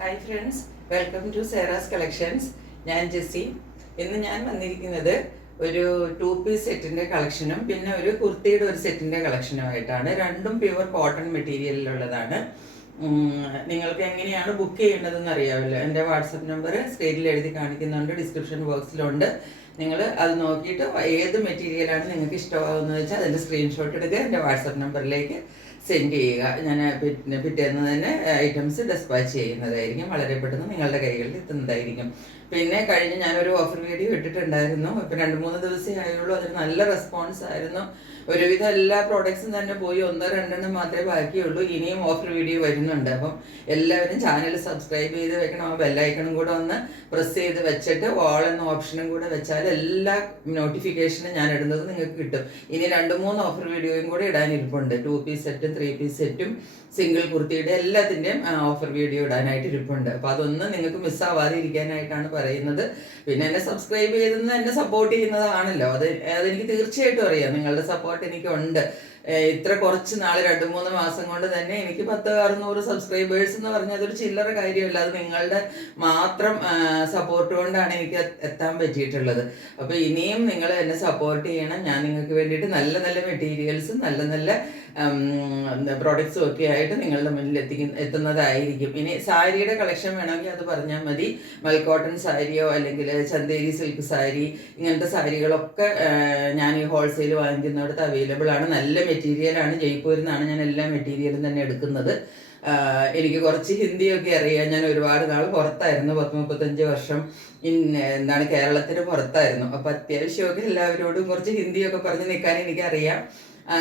Hi friends, welcome to Sera's collections. ഞാൻ ജെസ്സി. ഇന്ന് ഞാൻ വന്നിരിക്കുന്നത് ഒരു 2 പീസ് സെറ്റിൻ്റെ കളക്ഷനും പിന്നെ ഒരു കുർത്തിയുടെ ഒരു സെറ്റിൻ്റെ കളക്ഷനുമായിട്ടാണ്. രണ്ടും പ്യുവർ കോട്ടൺ മെറ്റീരിയലിലുള്ളതാണ്. നിങ്ങൾക്ക് എങ്ങനെയാണ് ബുക്ക് ചെയ്യേണ്ടതെന്ന് അറിയാമല്ലോ. എൻ്റെ വാട്സപ്പ് നമ്പർ സ്ക്രീനിൽ എഴുതി കാണിക്കുന്നുണ്ട്, ഡിസ്ക്രിപ്ഷൻ ബോക്സിലുണ്ട്. നിങ്ങൾ അത് നോക്കിയിട്ട് ഏത് മെറ്റീരിയലാണ് നിങ്ങൾക്ക് ഇഷ്ടമാകുന്നത് വെച്ചാൽ അതിൻ്റെ സ്ക്രീൻഷോട്ട് എടുക്കുക, എൻ്റെ വാട്സപ്പ് നമ്പറിലേക്ക് സെൻഡ് ചെയ്യുക. ഞാൻ പിറ്റേന്ന് തന്നെ ഐറ്റംസ് ഡെസ്പാച്ച് ചെയ്യുന്നതായിരിക്കും. വളരെ പെട്ടെന്ന് നിങ്ങളുടെ കൈകളിൽ എത്തുന്നതായിരിക്കും. പിന്നെ കഴിഞ്ഞ് ഞാനൊരു ഓഫർ വീഡിയോ ഇട്ടിട്ടുണ്ടായിരുന്നു. ഇപ്പം 2-3 ദിവസമേ ആയുള്ളൂ. അതിന് നല്ല റെസ്പോൺസ് ആയിരുന്നു. ഒരുവിധം എല്ലാ പ്രോഡക്ട്സും തന്നെ പോയി 1-2 മാത്രമേ ബാക്കിയുള്ളൂ. ഇനിയും ഓഫർ വീഡിയോ വരുന്നുണ്ട്. അപ്പം എല്ലാവരും ചാനൽ സബ്സ്ക്രൈബ് ചെയ്ത് വെക്കണം. ആ ബെല്ലൈക്കണും കൂടെ ഒന്ന് പ്രസ് ചെയ്ത് വെച്ചിട്ട് ഓൾ എന്ന ഓപ്ഷനും കൂടെ വെച്ചാൽ എല്ലാ നോട്ടിഫിക്കേഷനും ഞാൻ ഇടുന്നത് നിങ്ങൾക്ക് കിട്ടും. ഇനി 2-3 ഓഫർ വീഡിയോയും കൂടെ ഇടാനിരിപ്പുണ്ട്. 2 പീസ് സെറ്റും 3 പീസ് സെറ്റും സിംഗിൾ കുർത്തിയുടെ എല്ലാത്തിൻ്റെയും ഓഫർ വീഡിയോ ഇടാനായിട്ട് ഇരിപ്പുണ്ട്. അപ്പോൾ അതൊന്നും നിങ്ങൾക്ക് മിസ്സാവാതെ ഇരിക്കാനായിട്ടാണ് പറയുന്നത്. പിന്നെ എന്നെ സബ്സ്ക്രൈബ് ചെയ്തെന്ന് എന്നെ സപ്പോർട്ട് ചെയ്യുന്നതാണല്ലോ. അതെനിക്ക് തീർച്ചയായിട്ടും അറിയാം. നിങ്ങളുടെ സപ്പോർട്ട് എനിക്കുണ്ട്. ഇത്ര കുറച്ച് നാൾ 2-3 മാസം കൊണ്ട് തന്നെ എനിക്ക് 100-600 സബ്സ്ക്രൈബേഴ്സ് എന്ന് പറഞ്ഞാൽ അതൊരു ചില്ലറ കാര്യമല്ല. അത് നിങ്ങളുടെ മാത്രം സപ്പോർട്ട് കൊണ്ടാണ് എനിക്ക് എത്താൻ പറ്റിയിട്ടുള്ളത്. അപ്പോൾ ഇനിയും നിങ്ങൾ എന്നെ സപ്പോർട്ട് ചെയ്യണം. ഞാൻ നിങ്ങൾക്ക് വേണ്ടിയിട്ട് നല്ല നല്ല മെറ്റീരിയൽസും നല്ല നല്ല പ്രോഡക്ട്സും ഒക്കെ ആയിട്ട് നിങ്ങളുടെ മുന്നിൽ എത്തുന്നതായിരിക്കും. ഇനി സാരിയുടെ കളക്ഷൻ വേണമെങ്കിൽ അത് പറഞ്ഞാൽ മതി. മൽക്കോട്ടൺ സാരിയോ അല്ലെങ്കിൽ ചന്തേരി സിൽക്ക് സാരി, ഇങ്ങനത്തെ സാരികളൊക്കെ ഞാൻ ഈ ഹോൾസെയിൽ വാങ്ങിക്കുന്നിടത്ത് അവൈലബിൾ ആണ്. നല്ല മെറ്റീരിയലാണ്. ജയ്പൂരിൽ നിന്നാണ് ഞാൻ എല്ലാ മെറ്റീരിയലും തന്നെ എടുക്കുന്നത്. എനിക്ക് കുറച്ച് ഹിന്ദിയൊക്കെ അറിയാം. ഞാൻ ഒരുപാട് നാൾ പുറത്തായിരുന്നു. 30-35 വർഷം കേരളത്തിന് പുറത്തായിരുന്നു. അപ്പോൾ അത്യാവശ്യമൊക്കെ എല്ലാവരോടും കുറച്ച് ഹിന്ദിയൊക്കെ പറഞ്ഞ് നിൽക്കാൻ എനിക്കറിയാം.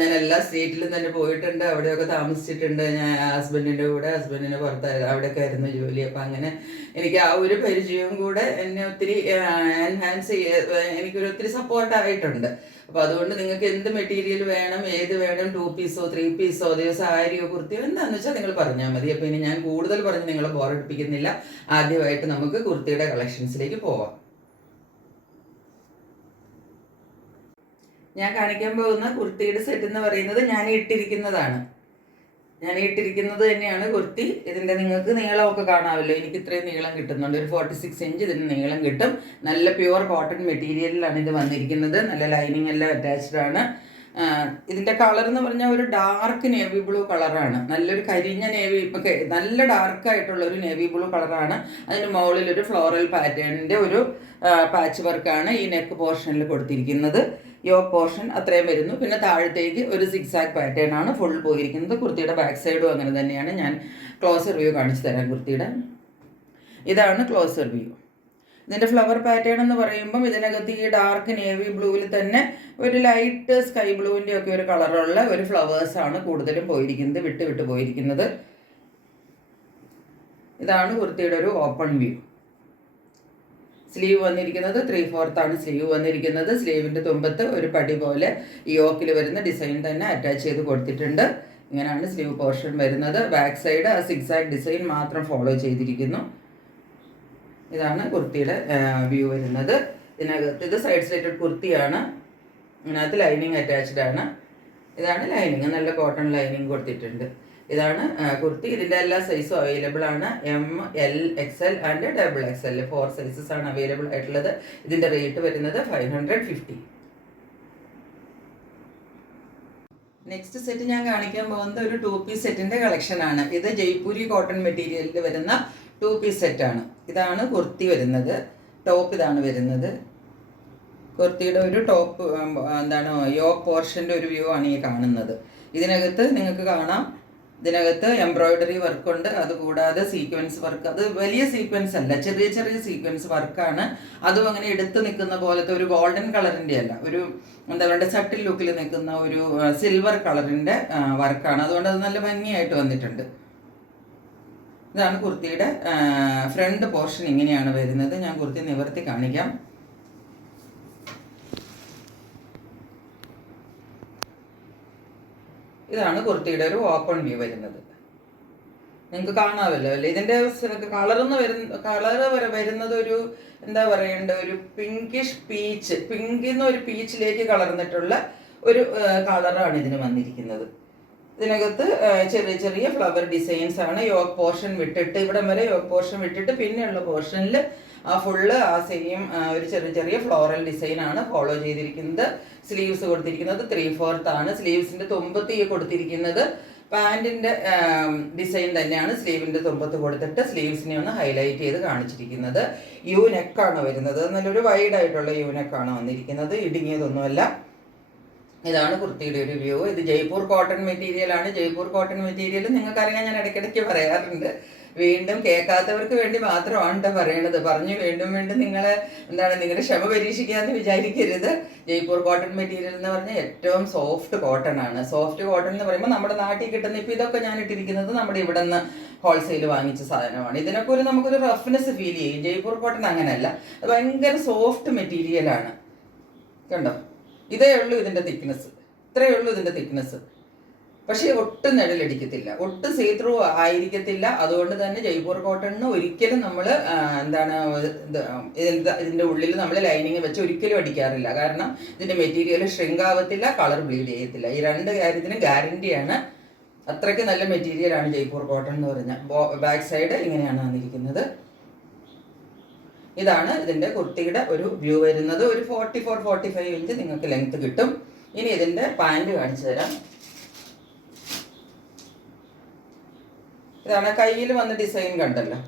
ഞാൻ എല്ലാ സ്റ്റേറ്റിലും തന്നെ പോയിട്ടുണ്ട്, അവിടെയൊക്കെ താമസിച്ചിട്ടുണ്ട്. ഞാൻ ഹസ്ബൻഡിൻ്റെ പുറത്തായിരുന്നു, അവിടെയൊക്കെ ആയിരുന്നു ജോലി. അപ്പം അങ്ങനെ എനിക്ക് ആ ഒരു പരിചയവും കൂടെ എന്നെ ഒത്തിരി എൻഹാൻസ് എനിക്കൊരൊത്തിരി സപ്പോർട്ടായിട്ടുണ്ട്. അപ്പോൾ അതുകൊണ്ട് നിങ്ങൾക്ക് എന്ത് മെറ്റീരിയൽ വേണം, ഏത് വേണം, 2 പീസോ 3 പീസോ അതെയോ സാരിയോ കുർത്തിയോ എന്താണെന്ന് വെച്ചാൽ നിങ്ങൾ പറഞ്ഞാൽ മതി. അപ്പോൾ ഇനി ഞാൻ കൂടുതൽ പറഞ്ഞ് നിങ്ങളെ ബോറടിപ്പിക്കുന്നില്ല. ആദ്യമായിട്ട് നമുക്ക് കുർത്തിയുടെ കളക്ഷൻസിലേക്ക് പോവാം. ഞാൻ കാണിക്കാൻ പോകുന്ന കുർത്തിയുടെ സെറ്റ് എന്ന് പറയുന്നത് ഞാൻ ഇട്ടിരിക്കുന്നത് തന്നെയാണ് കുർത്തി. ഇതിൻ്റെ നിങ്ങൾക്ക് നീളമൊക്കെ കാണാമല്ലോ. എനിക്ക് ഇത്രയും നീളം കിട്ടുന്നുണ്ട്. ഒരു 46 ഇഞ്ച് ഇതിന് നീളം കിട്ടും. നല്ല പ്യുവർ കോട്ടൺ മെറ്റീരിയലിലാണ് ഇത് വന്നിരിക്കുന്നത്. നല്ല ലൈനിങ് എല്ലാം അറ്റാച്ച്ഡ് ആണ്. ഇതിൻ്റെ കളർ എന്ന് പറഞ്ഞാൽ ഒരു ഡാർക്ക് നേവി ബ്ലൂ കളറാണ്. നല്ലൊരു കരിഞ്ഞ നല്ല ഡാർക്കായിട്ടുള്ള ഒരു നേവി ബ്ലൂ കളറാണ്. അതിന് മുകളിൽ ഒരു ഫ്ലോറൽ പാറ്റേണിൻ്റെ ഒരു പാച്ച് വർക്കാണ് ഈ നെക്ക് പോർഷനിൽ കൊടുത്തിരിക്കുന്നത്. യോക്ക് പോർഷൻ അത്രയും വരുന്നു. പിന്നെ താഴത്തേക്ക് ഒരു സിക്സാക് പാറ്റേൺ ആണ് ഫുൾ പോയിരിക്കുന്നത്. കുർത്തിയുടെ ബാക്ക് സൈഡും അങ്ങനെ തന്നെയാണ്. ഞാൻ ക്ലോസർ വ്യൂ കാണിച്ചു തരാം കുർത്തിയുടെ. ഇതാണ് ക്ലോസർ വ്യൂ. ഇതിൻ്റെ ഫ്ലവർ പാറ്റേൺ എന്ന് പറയുമ്പം ഇതിനകത്ത് ഈ ഡാർക്ക് നേവി ബ്ലൂവിൽ തന്നെ ഒരു ലൈറ്റ് സ്കൈ ബ്ലൂവിൻ്റെ ഒക്കെ ഒരു കളറുള്ള ഒരു ഫ്ലവേഴ്സാണ് കൂടുതലും പോയിരിക്കുന്നത്, വിട്ട് പോയിരിക്കുന്നത്. ഇതാണ് കുർത്തിയുടെ ഒരു ഓപ്പൺ വ്യൂ. സ്ലീവ് വന്നിരിക്കുന്നത് 3/4 ആണ് സ്ലീവ് വന്നിരിക്കുന്നത്. സ്ലീവിൻ്റെ തുമ്പത്ത് ഒരു പടി പോലെ ഈ യോക്കിൽ വരുന്ന ഡിസൈൻ തന്നെ അറ്റാച്ച് ചെയ്ത് കൊടുത്തിട്ടുണ്ട്. ഇങ്ങനെയാണ് സ്ലീവ് പോർഷൻ വരുന്നത്. ബാക്ക് സൈഡ് ആ സിക്സാക് ഡിസൈൻ മാത്രം ഫോളോ ചെയ്തിരിക്കുന്നു. ഇതാണ് കുർത്തിയുടെ വ്യൂ വരുന്നത്. ഇതിനകത്ത് ഇത് സൈഡ് സ്ലിറ്റഡ് കുർത്തിയാണ്. ഇതിനകത്ത് ലൈനിങ് അറ്റാച്ച്ഡ് ആണ്. ഇതാണ് ലൈനിങ്, നല്ല കോട്ടൺ ലൈനിങ് കൊടുത്തിട്ടുണ്ട്. ഇതാണ് കുർത്തി. ഇതിൻ്റെ എല്ലാ സൈസും അവൈലബിൾ ആണ്. M, L, XL and XXL 4 sizes ആണ് അവൈലബിൾ ആയിട്ടുള്ളത്. ഇതിൻ്റെ റേറ്റ് വരുന്നത് 550. നെക്സ്റ്റ് സെറ്റ് ഞാൻ കാണിക്കാൻ പോകുന്നത് ഒരു 2 പീസ് സെറ്റിൻ്റെ കളക്ഷനാണ്. ഇത് ജയ്പൂരി കോട്ടൺ മെറ്റീരിയലിൽ വരുന്ന 2 പീസ് സെറ്റാണ്. ഇതാണ് കുർത്തി വരുന്നത്. ടോപ്പ് ഇതാണ് വരുന്നത്. കുർത്തിയുടെ ഒരു ടോപ്പ് യോക്ക് പോർഷൻ്റെ ഒരു വ്യൂ ആണ് ഈ കാണുന്നത്. ഇതിനകത്ത് നിങ്ങൾക്ക് കാണാം, ഇതിനകത്ത് എംബ്രോയിഡറി വർക്കുണ്ട്. അതുകൂടാതെ സീക്വൻസ് വർക്ക്. അത് വലിയ സീക്വൻസ് അല്ല, ചെറിയ ചെറിയ സീക്വൻസ് വർക്കാണ്. അതും അങ്ങനെ എടുത്ത് നിൽക്കുന്ന പോലത്തെ ഒരു ഗോൾഡൻ കളറിൻ്റെ അല്ല, ഒരു സട്ടിൽ ലുക്കിൽ നിൽക്കുന്ന ഒരു സിൽവർ കളറിൻ്റെ വർക്കാണ്. അതുകൊണ്ട് അത് നല്ല ഭംഗിയായിട്ട് വന്നിട്ടുണ്ട്. ഇതാണ് കുർത്തിയുടെ ഫ്രണ്ട് പോർഷൻ. ഇങ്ങനെയാണ് വരുന്നത്. ഞാൻ കുർത്തി നിവർത്തി കാണിക്കാം. ഇതാണ് കുർത്തിയുടെ ഒരു ഓപ്പൺ വ്യൂ വരുന്നത്. നിങ്ങൾക്ക് കാണാമല്ലോ അല്ലേ. ഇതിൻ്റെ കളർ വരുന്നത് ഒരു ഒരു പിങ്കിഷ് പീച്ച്, പിങ്കിൽ നിന്ന് ഒരു പീച്ചിലേക്ക് കളർന്നിട്ടുള്ള ഒരു കളറാണ് ഇതിന് വന്നിരിക്കുന്നത്. ഇതിനകത്ത് ചെറിയ ചെറിയ ഫ്ലവർ ഡിസൈൻസ് ആണ്. യോക്ക് പോർഷൻ വിട്ടിട്ട് ഇവിടം വരെ യോക്ക് പോർഷൻ വിട്ടിട്ട് പിന്നെയുള്ള പോർഷനിൽ ഫുള്ള് ആ സെയിം ഒരു ചെറിയ ചെറിയ ഫ്ലോറൽ ഡിസൈൻ ആണ് ഫോളോ ചെയ്തിരിക്കുന്നത്. സ്ലീവ്സ് കൊടുത്തിരിക്കുന്നത് 3/4 ആണ്. സ്ലീവ്സിന്റെ തുമ്പത്ത് ഈ കൊടുത്തിരിക്കുന്നത് പാൻറ്റിന്റെ ഡിസൈൻ തന്നെയാണ് സ്ലീവിന്റെ തുമ്പത്ത് കൊടുത്തിട്ട് സ്ലീവ്സിനെ ഒന്ന് ഹൈലൈറ്റ് ചെയ്ത് കാണിച്ചിരിക്കുന്നത്. യു നെക്കാണ് വരുന്നത്. നല്ലൊരു വൈഡ് ആയിട്ടുള്ള യു നെക്കാണ് വന്നിരിക്കുന്നത്, ഇടുങ്ങിയതൊന്നുമല്ല. ഇതാണ് കുർത്തിയുടെ ഒരു വ്യൂ. ഇത് ജയ്പൂർ കോട്ടൺ മെറ്റീരിയൽ ആണ്. ജയ്പൂർ കോട്ടൺ മെറ്റീരിയൽ നിങ്ങൾക്കറിയാം, ഞാൻ ഇടയ്ക്കിടയ്ക്ക് പറയാറുണ്ട്. വീണ്ടും കേൾക്കാത്തവർക്ക് വേണ്ടി മാത്രമാണ് പറയണത്. പറഞ്ഞു വീണ്ടും വീണ്ടും നിങ്ങളെ നിങ്ങളുടെ ക്ഷമ പരീക്ഷിക്കാന്ന് വിചാരിക്കരുത്. ജയ്പൂർ കോട്ടൺ മെറ്റീരിയൽ എന്ന് പറഞ്ഞാൽ ഏറ്റവും സോഫ്റ്റ് കോട്ടൺ ആണ്. സോഫ്റ്റ് കോട്ടൺ എന്ന് പറയുമ്പോൾ നമ്മുടെ നാട്ടിൽ കിട്ടുന്ന ഇപ്പം ഇതൊക്കെ ഞാൻ ഇട്ടിരിക്കുന്നത് നമ്മുടെ ഇവിടെ നിന്ന് ഹോൾസെയിൽ വാങ്ങിച്ച സാധനമാണ്. ഇതിനൊക്കെ നമുക്കൊരു റഫ്നെസ് ഫീൽ ചെയ്യും. ജയ്പൂർ കോട്ടൺ അങ്ങനെയല്ല, അത് ഭയങ്കര സോഫ്റ്റ് മെറ്റീരിയലാണ്. കണ്ടോ, ഇതേ ഉള്ളൂ ഇതിൻ്റെ തിക്നെസ്, ഇത്രയേ ഉള്ളൂ ഇതിൻ്റെ തിക്നെസ്. പക്ഷേ ഒട്ടും നിഴലടിക്കത്തില്ല, ഒട്ടും സീ ത്രൂ ആയിരിക്കത്തില്ല. അതുകൊണ്ട് തന്നെ ജയ്പൂർ കോട്ടണിന് ഒരിക്കലും നമ്മൾ ഇതിൻ്റെ ഉള്ളിൽ നമ്മൾ ലൈനിങ് വെച്ച് ഒരിക്കലും അടിക്കാറില്ല. കാരണം ഇതിൻ്റെ മെറ്റീരിയൽ ഷ്രിങ്ക് ആവത്തില്ല, കളർ ബ്ലീഡ് ചെയ്യത്തില്ല. ഈ രണ്ട് കാര്യത്തിന് ഗ്യാരണ്ടിയാണ്. അത്രയ്ക്ക് നല്ല മെറ്റീരിയലാണ് ജയ്പൂർ കോട്ടൺ എന്ന് പറഞ്ഞാൽ. ബാക്ക് സൈഡ് ഇങ്ങനെയാണ് വന്നിരിക്കുന്നത്. ഇതാണ് ഇതിൻ്റെ കുർത്തിയുടെ ഒരു വ്യൂ വരുന്നത്. ഒരു 44-45 ഇഞ്ച് നിങ്ങൾക്ക് ലെങ്ത് കിട്ടും. ഇനി ഇതിൻ്റെ പാൻറ് കാണിച്ചു തരാം. ഇതാണ് കയ്യിൽ വന്ന ഡിസൈൻ കണ്ടല്ലോ,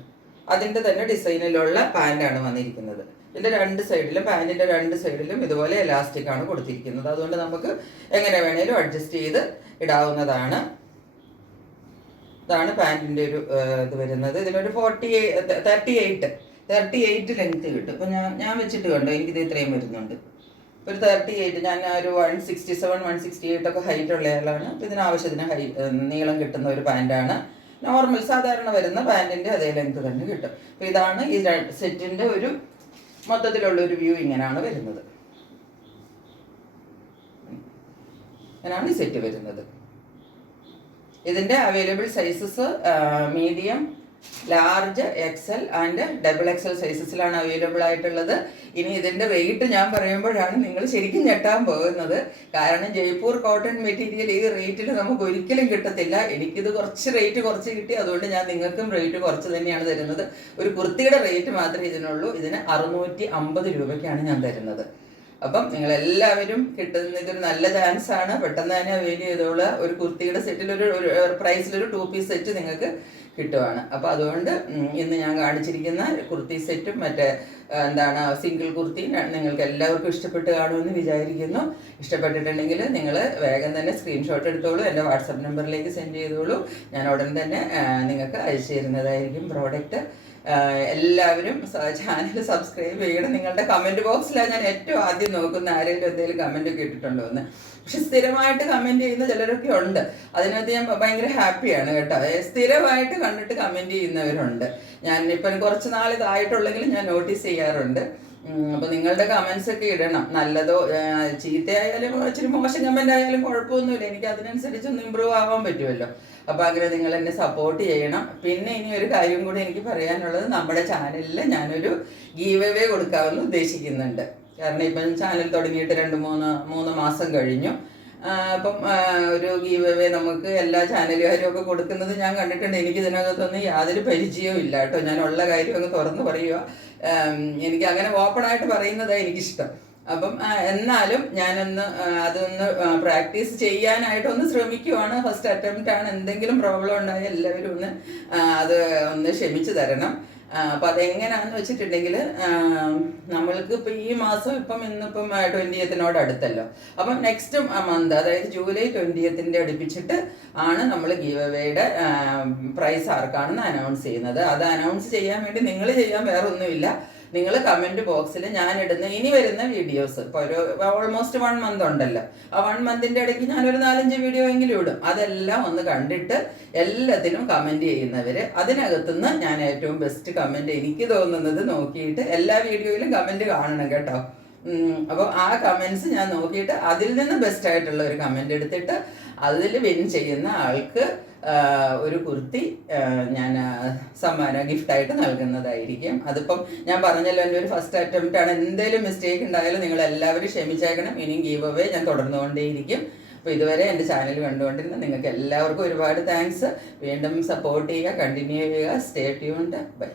അതിൻ്റെ തന്നെ ഡിസൈനിലുള്ള പാൻറ്റാണ് വന്നിരിക്കുന്നത്. ഇതിൻ്റെ രണ്ട് സൈഡിലും, പാൻറ്റിൻ്റെ രണ്ട് സൈഡിലും ഇതുപോലെ എലാസ്റ്റിക് ആണ് കൊടുത്തിരിക്കുന്നത്. അതുകൊണ്ട് നമുക്ക് എങ്ങനെ വേണേലും അഡ്ജസ്റ്റ് ചെയ്ത് ഇടാവുന്നതാണ്. ഇതാണ് പാൻറ്റിൻ്റെ ഒരു ഇത് വരുന്നത്. ഇതിനൊരു 38 ലെങ്ത് കിട്ടും. ഇപ്പം ഞാൻ വെച്ചിട്ട് കണ്ടോ, എനിക്കിത് ഇത്രയും വരുന്നുണ്ട്. ഒരു 38, ഞാൻ ഒരു 167-168 ഒക്കെ ഹൈറ്റ് ഉള്ള ആളാണ്. അപ്പം ഇതിനാവശ്യത്തിന് നീളം കിട്ടുന്ന ഒരു പാൻറ്റാണ്. നോർമൽ സാധാരണ വരുന്ന പാൻറ്റിൻ്റെ അതേ ലെങ്ത് തന്നെ കിട്ടും. അപ്പോൾ ഇതാണ് ഈ സെറ്റിൻ്റെ ഒരു മൊത്തത്തിലുള്ള ഒരു വ്യൂ. ഇങ്ങനെയാണ് വരുന്നത്. ഇങ്ങനെയാണ് ഈ സെറ്റ് വരുന്നത്. ഇതിൻ്റെ available sizes medium, large, XL and double XL സൈസസിലാണ് അവൈലബിൾ ആയിട്ടുള്ളത്. ഇനി ഇതിൻ്റെ റേറ്റ് ഞാൻ പറയുമ്പോഴാണ് നിങ്ങൾ ശരിക്കും ഞെട്ടാൻ പോകുന്നത്. കാരണം ജയ്പൂർ കോട്ടൺ മെറ്റീരിയൽ ഈ റേറ്റിൽ നമുക്ക് ഒരിക്കലും കിട്ടത്തില്ല. എനിക്കിത് കുറച്ച് റേറ്റ് കുറച്ച് കിട്ടി, അതുകൊണ്ട് ഞാൻ നിങ്ങൾക്കും റേറ്റ് കുറച്ച് തന്നെയാണ് തരുന്നത്. ഒരു കുർത്തിയുടെ റേറ്റ് മാത്രമേ ഇതിനുള്ളൂ. ഇതിന് 650 രൂപയ്ക്കാണ് ഞാൻ തരുന്നത്. അപ്പം നിങ്ങളെല്ലാവരും കിട്ടുന്ന ഇതൊരു നല്ല ചാൻസ് ആണ്. പെട്ടെന്ന് തന്നെ അവൈൽ ചെയ്തോളുക. ഒരു കുർത്തിയുടെ സെറ്റിൽ ഒരു പ്രൈസിലൊരു 2 പീസ് സെറ്റ് നിങ്ങൾക്ക് കിട്ടുവാണ്. അപ്പോൾ അതുകൊണ്ട് ഇന്ന് ഞാൻ കാണിച്ചിരിക്കുന്ന കുർത്തി സെറ്റും മറ്റേ സിംഗിൾ കുർത്തി നിങ്ങൾക്ക് എല്ലാവർക്കും ഇഷ്ടപ്പെട്ട് കാണുമെന്ന് വിചാരിക്കുന്നു. ഇഷ്ടപ്പെട്ടിട്ടുണ്ടെങ്കിൽ നിങ്ങൾ വേഗം തന്നെ സ്ക്രീൻഷോട്ട് എടുത്തോളൂ, എൻ്റെ വാട്സപ്പ് നമ്പറിലേക്ക് സെൻഡ് ചെയ്തോളൂ. ഞാൻ ഉടൻ തന്നെ നിങ്ങൾക്ക് അയച്ചു തരുന്നതായിരിക്കും പ്രോഡക്റ്റ്. എല്ലാവരും ചാനൽ സബ്സ്ക്രൈബ് ചെയ്യണം. നിങ്ങളുടെ കമൻറ്റ് ബോക്സിലാണ് ഞാൻ ഏറ്റവും ആദ്യം നോക്കുന്ന ആരെങ്കിലും എന്തെങ്കിലും കമൻറ്റ് കേട്ടിട്ടുണ്ടോ എന്ന്. പക്ഷെ സ്ഥിരമായിട്ട് കമൻറ്റ് ചെയ്യുന്ന ചിലരൊക്കെ ഉണ്ട്. അതിനകത്ത് ഞാൻ ഭയങ്കര ഹാപ്പിയാണ് കേട്ടോ. സ്ഥിരമായിട്ട് കണ്ടിട്ട് കമൻറ്റ് ചെയ്യുന്നവരുണ്ട്. ഞാനിപ്പം കുറച്ച് നാൾ ഇതായിട്ടുള്ളെങ്കിലും ഞാൻ നോട്ടീസ് ചെയ്യാറുണ്ട്. അപ്പോൾ നിങ്ങളുടെ കമൻസ് ഒക്കെ ഇടണം. നല്ലതോ ചീത്തയായാലും ഇച്ചിരി മോശം കമൻ്റ് ആയാലും കുഴപ്പമൊന്നുമില്ല. എനിക്ക് അതിനനുസരിച്ചൊന്ന് ഇമ്പ്രൂവ് ആവാൻ പറ്റുമല്ലോ. അപ്പോൾ അങ്ങനെ നിങ്ങൾ എന്നെ സപ്പോർട്ട് ചെയ്യണം. പിന്നെ ഇനി ഒരു കാര്യം കൂടി എനിക്ക് പറയാനുള്ളത്, നമ്മുടെ ചാനലിൽ ഞാനൊരു ഗീവ് അവേ കൊടുക്കാമെന്ന് ഉദ്ദേശിക്കുന്നുണ്ട്. കാരണം ഇപ്പം ചാനൽ തുടങ്ങിയിട്ട് 2-3 മാസം കഴിഞ്ഞു. അപ്പം ഒരു ഗീവ് അവേ നമുക്ക് എല്ലാ ചാനലുകാരും ഒക്കെ കൊടുക്കുന്നത് ഞാൻ കണ്ടിട്ടുണ്ട്. എനിക്ക് ഇതിനകത്തൊന്നും യാതൊരു പരിചയവും ഇല്ല കേട്ടോ. ഞാൻ ഉള്ള കാര്യം അങ്ങ് തുറന്ന് പറയുക. എനിക്ക് അങ്ങനെ ഓപ്പണായിട്ട് പറയുന്നതാണ് എനിക്കിഷ്ടം. അപ്പം എന്നാലും ഞാനൊന്ന് അതൊന്ന് പ്രാക്ടീസ് ചെയ്യാനായിട്ടൊന്ന് ശ്രമിക്കുവാണ്. ഫസ്റ്റ് അറ്റംപ്റ്റ് ആണ്. എന്തെങ്കിലും പ്രോബ്ലം ഉണ്ടായാൽ എല്ലാവരും അത് ഒന്ന് ക്ഷമിച്ചു തരണം. അപ്പം അതെങ്ങനെയാണെന്ന് വെച്ചിട്ടുണ്ടെങ്കിൽ നമ്മൾക്ക് ഇപ്പം ഈ മാസം ഇന്നിപ്പം 20th അടുത്തല്ലോ. അപ്പം നെക്സ്റ്റ് മന്ത്, അതായത് ജൂലൈ 20th അടുപ്പിച്ചിട്ട് ആണ് നമ്മൾ ഗീവ് അവേയുടെ പ്രൈസ് ആർക്കാണെന്ന് അനൗൺസ് ചെയ്യുന്നത്. അത് അനൗൺസ് ചെയ്യാൻ വേണ്ടി നിങ്ങൾ ചെയ്യാൻ വേറെ ഒന്നുമില്ല. നിങ്ങൾ കമൻറ്റ് ബോക്സിൽ ഞാനിടുന്ന ഇനി വരുന്ന വീഡിയോസ്, ഇപ്പോൾ ഒരു ഓൾമോസ്റ്റ് 1 മന്ത് ഉണ്ടല്ലോ, ആ 1 മന്തിൻ്റെ ഇടയ്ക്ക് ഞാനൊരു 4-5 വീഡിയോ എങ്കിലും ഇടും. അതെല്ലാം ഒന്ന് കണ്ടിട്ട് എല്ലാത്തിനും കമൻറ്റ് ചെയ്യുന്നവർ, അതിനകത്തുനിന്ന് ഞാൻ ഏറ്റവും ബെസ്റ്റ് കമൻറ്റ് എനിക്ക് തോന്നുന്നത് നോക്കിയിട്ട്, എല്ലാ വീഡിയോയിലും കമൻറ്റ് കാണണം കേട്ടോ. അപ്പം ആ കമൻറ്റ്സ് ഞാൻ നോക്കിയിട്ട് അതിൽ നിന്ന് ബെസ്റ്റായിട്ടുള്ള ഒരു കമൻറ്റ് എടുത്തിട്ട് അതിൽ വിൻ ചെയ്യുന്ന ആൾക്ക് ഒരു കുർത്തി ഞാൻ സമ്മാനം ഗിഫ്റ്റായിട്ട് നൽകുന്നതായിരിക്കും. അതിപ്പം ഞാൻ പറഞ്ഞല്ലോ, എൻ്റെ ഒരു ഫസ്റ്റ് അറ്റംപ്റ്റ് ആണ്. എന്തെങ്കിലും മിസ്റ്റേക്ക് ഉണ്ടായാലും നിങ്ങൾ എല്ലാവരും ക്ഷമിച്ചേക്കണം. ഇനിയും ഗീവ് അവേ ഞാൻ തുടർന്നുകൊണ്ടേയിരിക്കും. അപ്പോൾ ഇതുവരെ എൻ്റെ ചാനൽ കണ്ടുകൊണ്ടിരുന്ന നിങ്ങൾക്ക് എല്ലാവർക്കും ഒരുപാട് താങ്ക്സ്. വീണ്ടും സപ്പോർട്ട് ചെയ്യുക, കണ്ടിന്യൂ ചെയ്യുക. Stay tuned. ബൈ.